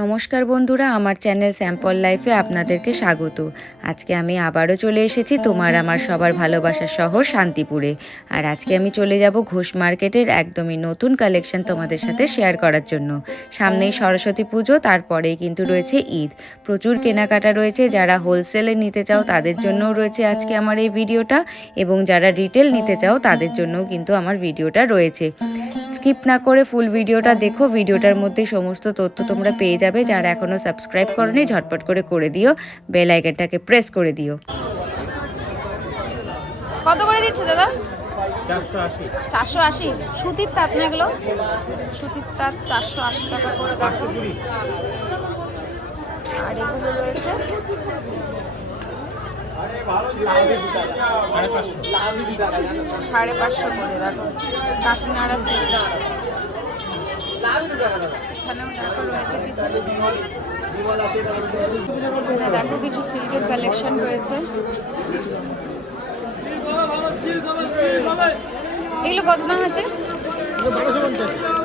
নমস্কার বন্ধুরা, আমার চ্যানেল স্যাম্পল লাইফে আপনাদেরকে স্বাগত। আজকে আমি আবারও চলে এসেছি তোমার আমার সবার ভালোবাসার শহর শান্তিপুরে। আর আজকে আমি চলে যাব ঘোষ মার্কেটের একদমই নতুন কালেকশন তোমাদের সাথে শেয়ার করার জন্য। সামনেই সরস্বতী পুজো, তারপরেই কিন্তু রয়েছে ঈদ। প্রচুর কেনাকাটা রয়েছে। যারা হোলসেলে নিতে চাও তাদের জন্যও রয়েছে আজকে আমার এই ভিডিওটা, এবং যারা রিটেল নিতে চাও তাদের জন্যও কিন্তু আমার ভিডিওটা রয়েছে। স্কিপ না করে ফুল ভিডিওটা দেখো। ভিডিওটার মধ্যে সমস্ত তথ্য তোমরা পেয়ে যাবে। যারা এখনো সাবস্ক্রাইব করোনি ঝটপট করে দিও, বেল আইকনটাকে প্রেস করে দিও। কত করে দিচ্ছে দাদা? 480। সুতির তাঁত না এগুলো? সুতির তাঁত 480 টাকা করে দেখো। আর এগুলো রয়েছে 550 করে দেখো। কাকিনাড়া সিল্ক এখানেও দেখো রয়েছে কিছু। দেখো কিছু সিল্কের কালেকশন রয়েছে। এগুলো কত দাম আছে?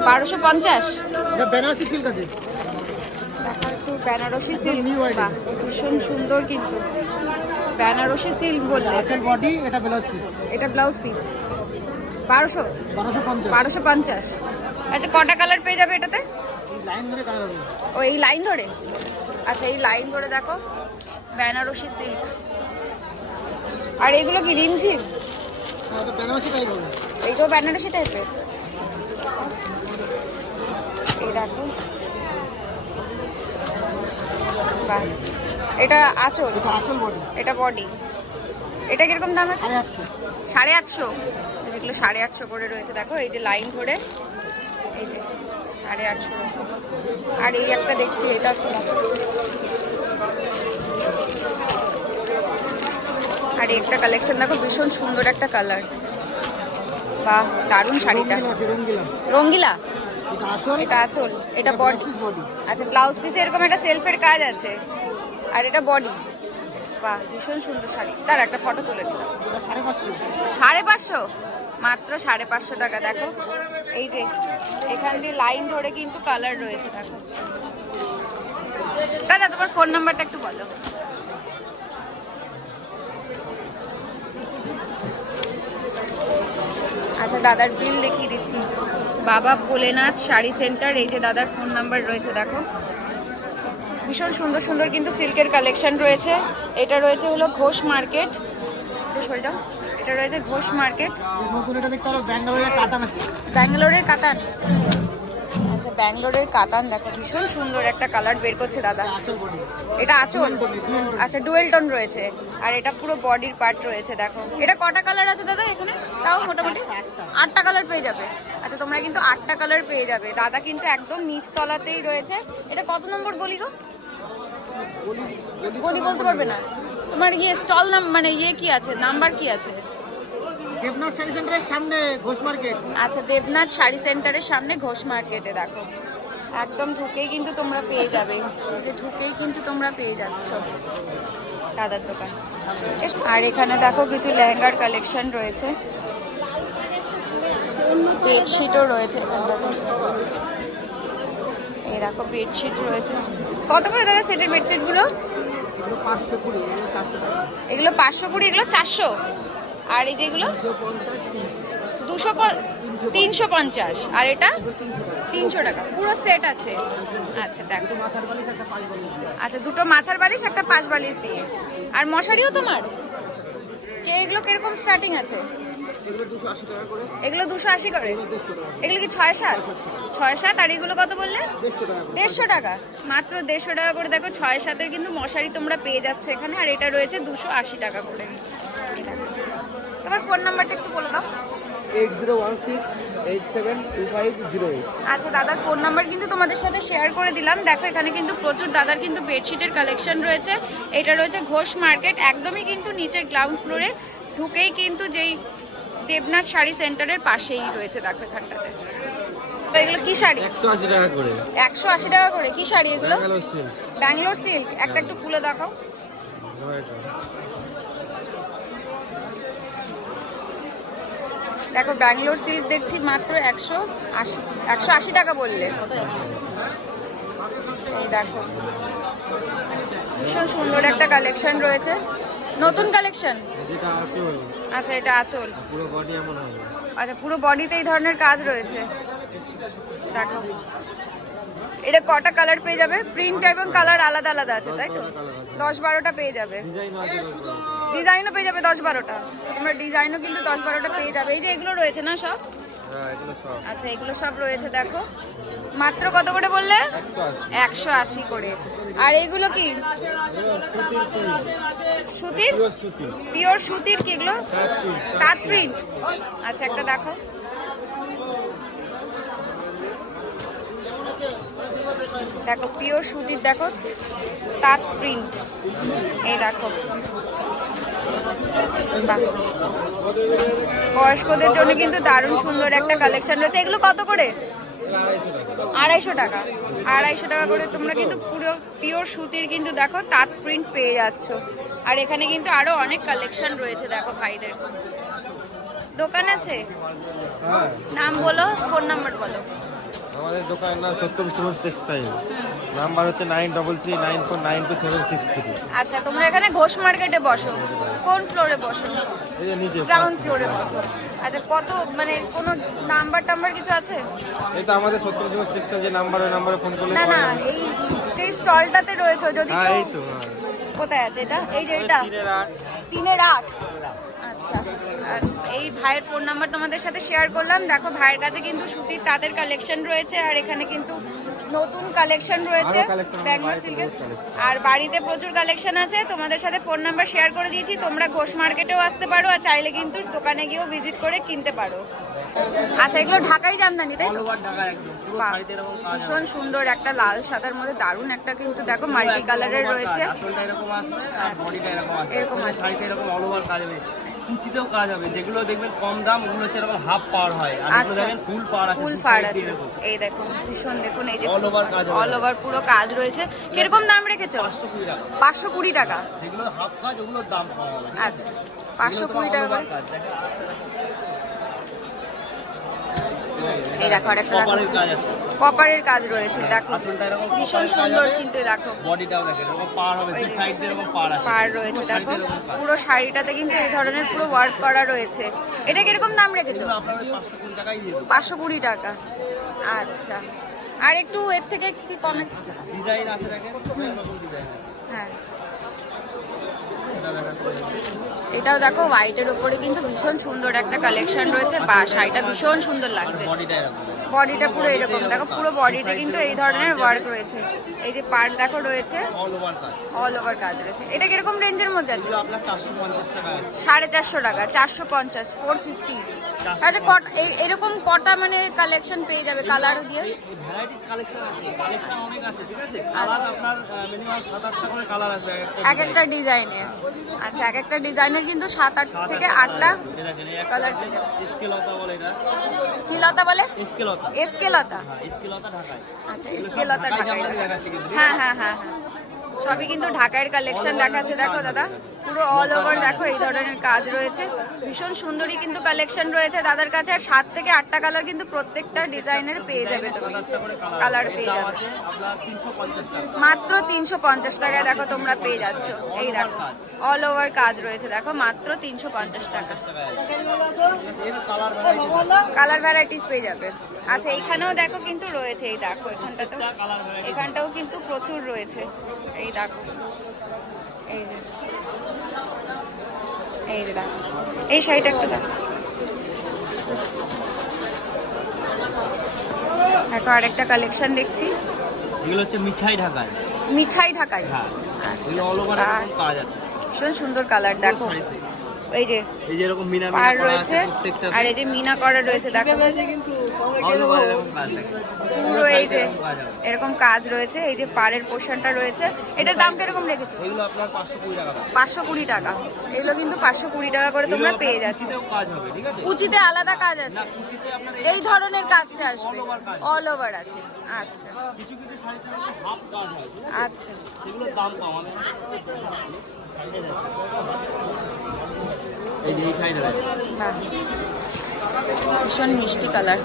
1250। বেনারসি সিল্ক আছে। দেখো একটু বেনারসি সিল্ক, ভীষণ সুন্দর কিন্তু। বেনারসি সিল্ক বললে বডি, এটা ব্লাউজ পিস। এটা ব্লাউজ পিস 1250। আচ্ছা, কটা কালার পেয়ে যাবে এটাতে? লাইন ধরে কালার হবে। ও এই লাইন ধরে? আচ্ছা, এই লাইন ধরে দেখো বেনারসি সিল্ক। আর এগুলো কি রিমঝিম? এটা বেনারসি টাইপ হবে। এইটাও বেনারসি টাইপের। এই দেখো, বাহ, এটা আঁচল। এটা আঁচল বডি। এটা বডি। এটা কিরকম দাম আছে? 850। যেগুলো 850 করে রয়েছে দেখো, এই যে লাইন ধরে, এই যে 850 রয়েছে। আর এই একটা দেখছি, এটা আর একটা কালেকশন দেখো, ভীষণ সুন্দর একটা কালার। বাহ, দারুণ শাড়িটা। রঙ্গিলা। এটা আঁচল, এটা বডি। আচ্ছা, ব্লাউজ পিসে এরকম একটা সেলফের কাজ আছে, আর এটা বডি। বাহ, ভীষণ সুন্দর শাড়ি। তার একটা ফটো তুলে দিলাম। 550, মাত্র 550 টাকা। দেখো এই যে এখান দিয়ে লাইন ধরে কিন্তু কালার রয়েছে দেখো। দাদা, তোমার ফোন নাম্বারটা একটু বলো। আচ্ছা, দাদার বিল দেখিয়ে দিচ্ছি। বাবা ভোলেনাথ শাড়ি সেন্টার, এই যে দাদার ফোন নাম্বার রয়েছে দেখো। ভীষণ সুন্দর সুন্দর কিন্তু সিল্কের কালেকশন রয়েছে। এটা রয়েছে হলো ঘোষ মার্কেট। এটা রয়েছে ঘোষ মার্কেট। ব্যাঙ্গালোরের কাতান। আচ্ছা, ব্যাঙ্গালোরের কাতান দেখো, ভীষণ সুন্দর একটা কালার বের করছে দাদা। এটা আঁচল। আচ্ছা, ডুয়েল টোন রয়েছে, আর এটা পুরো বডির পার্ট রয়েছে দেখো। এটা কটা কালার আছে দাদা এখানে? তাও মোটামুটি 8টা কালার পেয়ে যাবে। আচ্ছা, তোমরা কিন্তু 8টা কালার পেয়ে যাবে। দাদা কিন্তু একদম নিচতলাতেই রয়েছে। এটা কত নম্বর গলি গো? গলি বলতে পারবে না? তোমার স্টল নাম মানে কি আছে, নাম্বার কি আছে? দেবনাথ শাড়ি সেন্টারের সামনে ঘোষ মার্কেট। আচ্ছা, দেবনাথ শাড়ি সেন্টারের সামনে ঘোষ মার্কেটে দেখো। একদম ঢুকেই কিন্তু তোমরা পেয়ে যাবে, ঢুকেই কিন্তু তোমরা পেয়ে যাচ্ছ দাদার দোকান। আর এখানে দেখো কিছু লেহেঙ্গার কালেকশন রয়েছে, বেডশিটও রয়েছে এখানটাতে। এই দেখো বেডশিট রয়েছে। কত করে দাদা সেটের বেডশিটগুলো? এগুলো 520, এগুলো 400। আর এই যেগুলো 350, আর এটা 300 টাকা। পুরো সেট আছে। আচ্ছা দেখো, আচ্ছা, দুটো মাথার বালিশ, একটা পাশ বালিশ দিয়ে। আর মশারিও তোমার? এগুলো কিরকম স্টার্টিং আছে? এগুলো 280 করে। এগুলো কি 6-7? আর এগুলো কত বললে? 150 টাকা। মাত্র 150 টাকা করে দেখো। 6-7-এর কিন্তু মশারি তোমরা পেয়ে যাচ্ছ এখানে। আর এটা রয়েছে 280 টাকা করে। তোমার ফোন নাম্বারটা একটু বলে দাও। 8016872508। আচ্ছা, দাদার ফোন নাম্বার কিন্তু তোমাদের সাথে শেয়ার করে দিলাম। দেখো এখানে কিন্তু প্রচুর দাদার কিন্তু বেডশিটের কালেকশন রয়েছে। এটা রয়েছে ঘোষ মার্কেট, একদমই কিন্তু নিচের গ্রাউন্ড ফ্লোরে ঢুকেই কিন্তু যেই দেবনাথ শাড়ি সেন্টারের পাশেই রয়েছে দেখো এখানটাতে। এগুলো কি শাড়ি? 180 টাকা করে। 180 টাকা করে। কি শাড়ি এগুলো? ব্যাঙ্গালোর সিল্ক। একটা একটু খুলে দেখাও। দেখো ব্যাঙ্গালোর সিল্ক দেখছি মাত্র 180 টাকা বললে। এই দেখো ভীষণ সুন্দর একটা কালেকশন রয়েছে, নতুন কালেকশন। আচ্ছা এটা আঁচল, আচ্ছা পুরো বডিতে এই ধরনের কাজ রয়েছে। দেখো এটা কটা কালার পেয়ে যাবে? প্রিন্ট এবং কালার আলাদা আলাদা আছে তাই তো? 10-12টা পেয়ে যাবে, ডিজাইনও পেয়ে যাবে 10-12টা। তোমরা ডিজাইনও কিন্তু 10-12টা পেয়ে যাবে। এই যে এগুলো রয়েছে না সব? আচ্ছা এগুলো সব রয়েছে। দেখো মাত্র কত করে বললে? 180 করে। আর এগুলো কি সুতির? পিওর সুতির কি এগুলো? তাঁত প্রিন্ট। আচ্ছা একটা দেখো, দেখো পিওর সুতির, দেখো তাঁত প্রিন্ট। এই দেখো বাহ, বয়স্কদের জন্য কিন্তু দারুণ সুন্দর একটা কালেকশন রয়েছে। এগুলো কত করে? 250 টাকা। 250 টাকা করে তোমরা কিন্তু পুরো পিওর সুতির কিন্তু দেখো তাঁত প্রিন্ট পেয়ে যাচ্ছ। আর এখানে কিন্তু আরো অনেক কালেকশন রয়েছে। দেখো ভাইদের দোকান আছে, নাম বলো, ফোন নাম্বার বলো। আমাদের দোকানের নাম সত্য বিশ্বনাথ টেক্সটাইল, নাম্বার হচ্ছে 9339492763। আচ্ছা তোমরা এখানে ঘোষ মার্কেটে বসো, কোন ফ্লোরে বসো? এই যে নিচে গ্রাউন্ড ফ্লোরে বসো। আচ্ছা কত মানে কোনো নাম্বার টাম্বার কিছু আছে? এই তো আমাদের সত্য বিশ্বনাথ টেক্সটাইল যে নাম্বার, ওই নাম্বারে ফোন করলে না না, এই যে স্টলটাতে রয়েছে যদি হ্যাঁ কেউ। এই তো কোথায় আছে এটা? এই যে এটা 3-8। আচ্ছা আর এই ভাইয়ের ফোন নাম্বার তোমাদের সাথে শেয়ার করলাম। দেখো ভাইয়ের কাছে কিন্তু সুতির তাঁতের কালেকশন রয়েছে, আর এখানে কিন্তু নতুন কালেকশন রয়েছে ব্যাঙ্গালোর সিল্কের। আর বাড়িতে প্রচুর কালেকশন আছে, তোমাদের সাথে ফোন নাম্বার শেয়ার করে দিয়েছি। তোমরা ঘোষ মার্কেটেও আসতে পারো, আর চাইলে কিন্তু দোকানে গিয়েও ভিজিট করে কিনতে পারো। আচ্ছা এগুলো ঢাকাই জামদানি তাই তো? বাহ, ভীষণ সুন্দর একটা লাল সাদার মধ্যে দারুণ একটা কিন্তু দেখো মাল্টি কালারের রয়েছে। এরকম আছে, কুচিতেও কাজ হবে, যেগুলো দেখবেন কম দাম ওগুলো হচ্ছে এরকম হাফ পাওয়ার হয়, আর এগুলো দেখেন ফুল পাওয়ার আছে, ফুল পাড় আছে। এই দেখো ভীষণ, দেখুন এই যে অল ওভার কাজ হবে, অল ওভার পুরো কাজ রয়েছে। কিরকম দাম রেখেছো? 520 টাকা। যেগুলো হাফ কাজ ওগুলোর দাম কম হবে। আচ্ছা 520 টাকা করে। এই দেখো আরেকটা কপারের কাজ আছে, কপারের কাজ রয়েছে। দেখো আঁচলটা এরকম ভীষণ কপারের কাজ সুন্দর হবে, কিন্তু দেখো বডিটাও দেখেন এরকম পার হবে, দুই সাইড দিয়ে এরকম পার আছে, পাড় রয়েছে। পুরো দেখো শাড়িতে এরকম কাজ। পুরো শাড়িটাতে কিন্তু এই ধরনের পুরো ওয়ার্ক করা রয়েছে। এটা কিরকম দাম রেখেছো? এগুলো আপনার 520 টাকাই দিয়ে দেবো। 520 টাকা। আচ্ছা আর একটু এর থেকে কি কমে? ডিজাইন আছে দেখেন, এরকম ডিজাইন আছে। হ্যাঁ এটা দেখেন, এটাও দেখো হোয়াইটের উপরে কিন্তু ভীষণ সুন্দর একটা কালেকশন রয়েছে। বা শাড়িটা ভীষণ সুন্দর লাগছে। বডিটা এরকম বডিটা পুরো এরকম দেখো, পুরো বডিতে কিন্তু এই ধরনের ওয়ার্ক রয়েছে। এই যে পার্ট দেখো রয়েছে, অল ওভার কাজ। অল ওভার কাজ রয়েছে। এটা কিরকম রেঞ্জের মধ্যে আছে? এগুলো আপনার 450 টাকা আছে। 450 টাকা। 450, 450। আচ্ছা এরকম কটা মানে কালেকশন পেয়ে যাবে কালার দিয়ে? ভ্যারাইটিস কালেকশন আছে, কালেকশন অনেক আছে, ঠিক আছে। কালার আপনার মিনিমাম 7-8টা করে কালার আসবে এক একটা ডিজাইনের। আচ্ছা এক একটা ডিজাইনের কিন্তু 7-8 থেকে 8টা কালার। স্কেলতা বলে এটা, কি লতা বলে? স্কেলতা, এসকেলতা। স্কেলতা ঢাকায়। আচ্ছা এসকেলতা ঢাকায় ঢাকায়। জামদানি দেখাচ্ছি কিন্তু। হ্যাঁ হ্যাঁ হ্যাঁ হ্যাঁ, সবই কিন্তু ঢাকাইয়ের কালেকশন দেখাচ্ছে। দেখো দাদা পুরো অল ওভার দেখো এই ধরনের কাজ রয়েছে। ভীষণ সুন্দরী কিন্তু কালেকশন রয়েছে দাদার কাছে। আর 7 থেকে 8টা কালার কিন্তু প্রত্যেকটা ডিজাইনের পেয়ে যাবে তুমি, কালার পেয়ে যাবে। আছে আপনার 350 টাকা। মাত্র 350 টাকায় দেখো তোমরা পেয়ে যাচ্ছ। এই দেখো অল ওভার কাজ রয়েছে, দেখো মাত্র 350 টাকা। এর কালার ভ্যারাইটি, কালার ভ্যারাইটিস পেয়ে যাবে। আচ্ছা এখানেও দেখো কিন্তু রয়েছে। এই দেখো এখানটাতেও, এখানটাও কিন্তু প্রচুর রয়েছে। এই দেখো এই যে, এই যে দেখো এই শাড়িটা একটু দেখো। দেখো আরেকটা কালেকশন দেখছি, এগুলো হচ্ছে মিঠাই ঢাকায়। মিঠাই ঢাকাই। হ্যাঁ, আচ্ছা এগুলো অল ওভার কাজ আছে, ভীষণ সুন্দর কালার। দেখো এই যে এই যে এরকম মিনা পার করা আছে রয়েছে, প্রত্যেকটা। আর এই যে মিনা করা রয়েছে। দেখো অল ওভার এরকম কাজ থাকে পুরো এই যে এরকম কাজ রয়েছে, এই যে পাড়ের পোর্শনটা রয়েছে। এটার দাম কিরকম রেখেছো? এগুলো আপনার 520 টাকা দাম। 520 টাকা। এগুলো কিন্তু 520 টাকা করে তোমরা পেয়ে যাচ্ছ। কুচিতেও কাজ হবে, ঠিক আছে? কুচিতে আলাদা কাজ আছে, কুচিতে আপনার এই ধরনের কাজটা আসবে, all over কাজ। অল ওভার আছে। আচ্ছা কিছু কিছু শাড়িতে হাফ কাজ হয়, ঠিক আছে? আচ্ছা, সেগুলোর দাম কম। আমি এই যে এই শাড়িটা দেখো। বাহ, ভীষণ মিষ্টি কালার।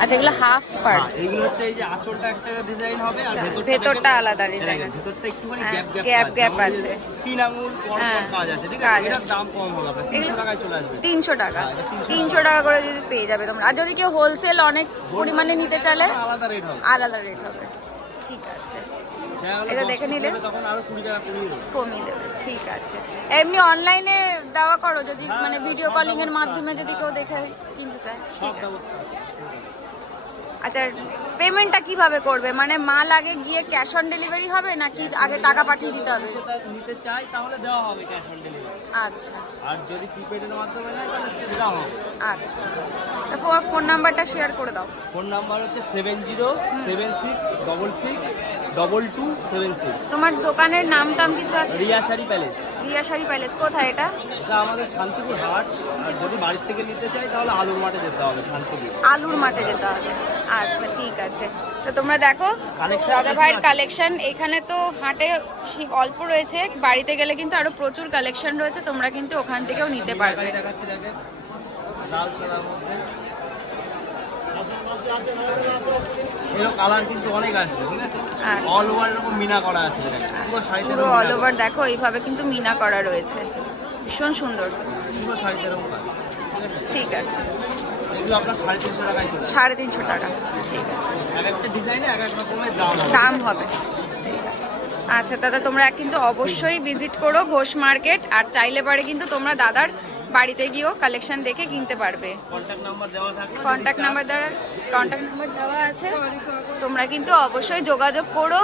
আচ্ছা, এগুলো হাফ পার্ট, এইগুলো হচ্ছে এই যে আঁচলটা একটা ডিজাইন হবে আর ভেতরটা আলাদা ডিজাইন আছে। ভেতরটা একটুখানি হ্যাঁ, গ্যাপ গ্যাপ গ্যাপ যেমন এই আছে। যে 3 আঙুল পর হ্যাঁ, পর কাজ আছে, ঠিক কাজ আছে? এটার আছে। দাম কম হবে, আপনার 300 টাকায় চলে আসবে। 300 টাকা, হ্যাঁ, এটা 300 টাকা করে যদি পেয়ে যাবে তোমরা। আর যদি কেউ হোলসেল অনেক পরিমাণে নিতে চাইলে আলাদা রেট হবে। আলাদা রেট হবে। ঠিক আছে, এটা দেখে নিলে তখন আরো 20 টাকা কমিয়ে দেবে। কমিয়ে দেবে। ঠিক আছে, এমনি অনলাইনে দেওয়া করো যদি মানে ভিডিও কলিং এর মাধ্যমে যদি কেউ দেখে কিনতে চায়? ঠিক আছে। আচ্ছা, পেমেন্টটা কিভাবে করবে? মানে মাল আগে গিয়ে ক্যাশ অন ডেলিভারি হবে নাকি আগে টাকা পাঠিয়ে দিতে হবে? যেটা নিতে চাই তাহলে দেওয়া হবে ক্যাশ অন ডেলিভারি। আচ্ছা আর যদি প্রিপেডের মাধ্যমে নেয় তাহলে সেটাও হবে। আচ্ছা, তারপর ফোন নাম্বারটা শেয়ার করে দাও। ফোন নাম্বার হচ্ছে 7076622276। তোমার দোকানের নাম টাম কিছু আছে? রিয়া শাড়ি প্যালেস। রিয়া শাড়ি প্যালেস কোথায় এটা? এটা আমাদের শান্তিপুর হাট। আর যদি বাড়ির থেকে নিতে চাই তাহলে আলুর মাঠে যেতে হবে, শান্তিপুর। আলুর মাঠে যেতে হবে। আচ্ছা ঠিক আছে, তো তোমরা দেখো Collection দাদা ভাইয়ের আছে। কালেকশন এখানে তো হাটে অল্প রয়েছে, বাড়িতে গেলে কিন্তু আরো প্রচুর কালেকশন রয়েছে, তোমরা কিন্তু ওখান থেকেও নিতে পারবে। দেখাচ্ছি, দেখেন লাল সাদার মধ্যে এরকম কালার কিন্তু অনেক আসবে, ঠিক আছে? আচ্ছা। অল ওভার এরকম মিনা করা আছে, দেখেন পুরো শাড়িতে পুরো অল ওভার দেখো এইভাবে কিন্তু মিনা করা রয়েছে, ভীষণ সুন্দর। পুরো শাড়িতে এরকম কাজ, ঠিক আছে? ঠিক আছে, এগুলো আপনার 350 টাকায় চলে 350 টাকা। ঠিক আছে, এক একটা ডিজাইনে এক এক রকমের দাম হবে। দাম হবে। ঠিক আছে, আচ্ছা দাদা তোমরা কিন্তু অবশ্যই ভিজিট করো ঘোষ মার্কেট। আর চাইলে পারে কিন্তু তোমরা দাদার বাড়িতে গিয়েও কালেকশন দেখে কিনতে পারবে। কন্ট্যাক্ট নাম্বার দেওয়া থাকবে, কন্ট্যাক্ট নাম্বার দেওয়া আছে, তোমরা কিন্তু অবশ্যই যোগাযোগ করো।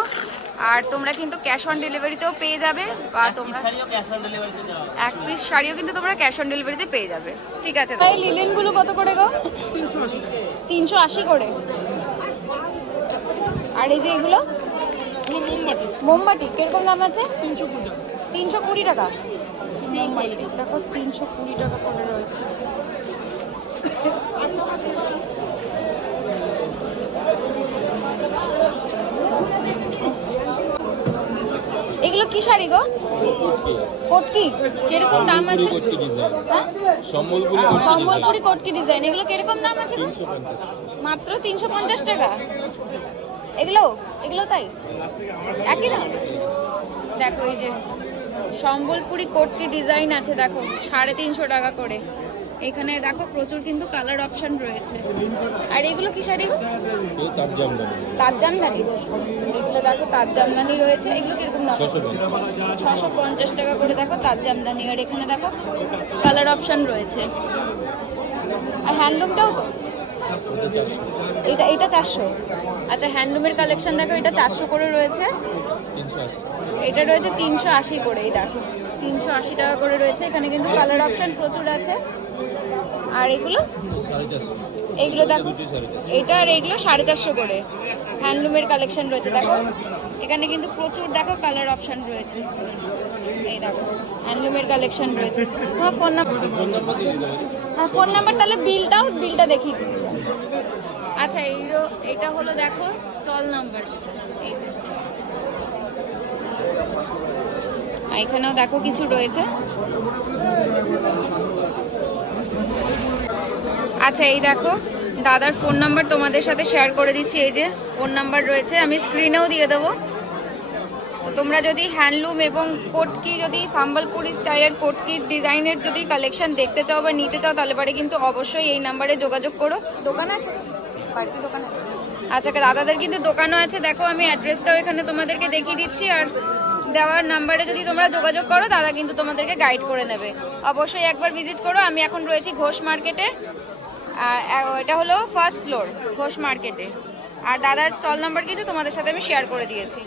আর তোমরা কিন্তু ক্যাশ অন ডেলিভারিতেও পেয়ে যাবে, বা তোমরা শাড়িও ক্যাশ অন ডেলিভারিতে দেওয়া হবে। এক পিস শাড়িও কিন্তু তোমরা ক্যাশ অন ডেলিভারিতে পেয়ে যাবে। ঠিক আছে, তাই লিলেন গুলো কত করে গো? 380 করে। আর এই যে এগুলো মোমবাতি কিরকম দাম আছে? 320 টাকা। মোমবাতি দেখো 320 টাকা করে রয়েছে। এগুলো কি শাড়ি গো? কটকি কিরকম দাম আছে? হ্যাঁ? সম্বলপুরি কটকি ডিজাইন, এগুলো কিরকম দাম আছে গো? মাত্র 350 টাকা। এগুলো তাই একই দাম। দেখো এই যে সম্বলপুরি কটকি ডিজাইন আছে, দেখো 350 টাকা করে। এখানে দেখো প্রচুর কিন্তু কালার অপশন রয়েছে। আর এগুলো কি শাড়ি গো? তাঁত জামদানি। এগুলো দেখো তাঁত জামদানি রয়েছে, এগুলো কিরকম দাম? 650 টাকা করে দেখো তাঁত জামদানি। আর এখানে দেখো কালার অপশন রয়েছে। আর হ্যান্ডলুমটাও তো এটা 400। আচ্ছা, হ্যান্ডলুমের কালেকশন দেখো, এটা 400 করে রয়েছে, এটা রয়েছে 380 করে। এই দেখো 380 টাকা করে রয়েছে। এখানে কিন্তু কালার অপশন প্রচুর আছে। আর এগুলো দেখো, এটা আর এগুলো 450 করে। হ্যান্ডলুমের কালেকশন রয়েছে দেখো, এখানে কিন্তু প্রচুর দেখো কালার অপশন রয়েছে। এই দেখো হ্যান্ডলুমের কালেকশন রয়েছে। তোমার ফোন নাম্বার? হ্যাঁ, ফোন নাম্বার তাহলে বিলটা দেখিয়ে দিচ্ছে। আচ্ছা, এটা হলো দেখো স্টল নাম্বার, এই যে এখানেও দেখো কিছু রয়েছে। আচ্ছা, এই দেখো দাদার ফোন নাম্বার তোমাদের সাথে শেয়ার করে দিচ্ছি। এই যে ফোন নাম্বার রয়েছে, আমি স্ক্রিনেও দিয়ে দেবো। তো তোমরা যদি হ্যান্ডলুম এবং কোটকি, যদি সম্বলপুরি স্টাইলের কোটকির ডিজাইনের যদি কালেকশন দেখতে চাও বা নিতে চাও, তাহলে পরে কিন্তু অবশ্যই এই নাম্বারে যোগাযোগ করো। দোকান আছে, বাড়িতে দোকান আছে? আচ্ছা, দাদাদের কিন্তু দোকানও আছে। দেখো আমি অ্যাড্রেসটাও এখানে তোমাদেরকে দেখিয়ে দিচ্ছি। আর দেওয়ার নাম্বারে যদি তোমরা যোগাযোগ করো, দাদা কিন্তু তোমাদেরকে গাইড করে নেবে। অবশ্যই একবার ভিজিট করো। আমি এখন রয়েছি ঘোষ মার্কেটে, এটা হলো ফার্স্ট ফ্লোর ঘোষ মার্কেটে। আর দাদার স্টল নাম্বার কিন্তু তোমাদের সাথে আমি শেয়ার করে দিয়েছি।